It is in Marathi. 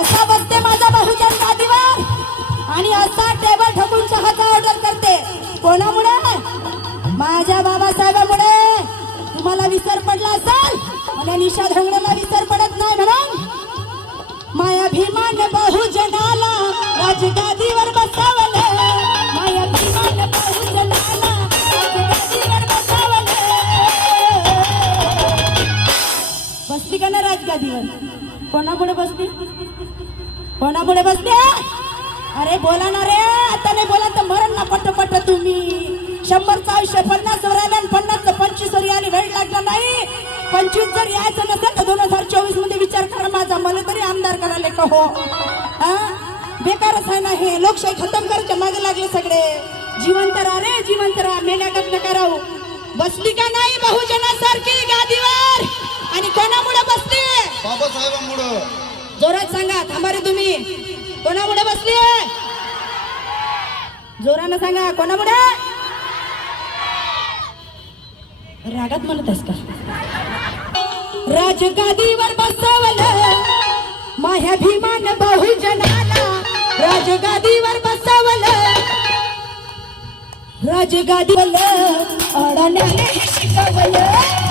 असा बसते माझा बहुजन गादीवर आणि असा टेबल ठोकून चहाचा ऑर्डर करते. कोणामुळे? माझ्या बाबासाहेबांमुळे. तुम्हाला विसर पडला असेल आणि निषाद हंगडेला विसर पडत नाही म्हणून मायाभिमान बहुजनाला राजगादीवर बसवले. मायाभिमान बहुजनाला राजगादीवर बसवले. बसली का ना राजगादीवर? कोणामुळे बसली? कोणामुळे बसली? अरे बोला ना रे, आता नाही बोला तर मरण ना पट तुम्ही. 100चं आयुष्य 50 वर आलं आणि 50चं 25 वर यायला वेळ लागला नाही. 25 जर यायचं नसेल तर 2024 मध्ये विचार करा माझा. मला तरी आमदार करायला का हो? बेकारच आहे ना हे. लोकशाही खतम करायच्या मागे लागले सगळे. जिवंत राहा रे, जिवंत राहा. मेल्यागत नका राहू. बसली का नाही बहुजनासारखी गादीवर? आणि कोणामुळे बसली? बाबासाहेबांमुळे. जोरात सांगा. थांबा रे तुम्ही. कोणामुळे बसली? जोरानं सांगा. कोणामुळे? रागात म्हणत आहेस का? राजगादीवर बसवलं मायाभिमान बहुजनाला. राजगादीवर बसवलं. राजगादीवर अडण्याने शिकवलं.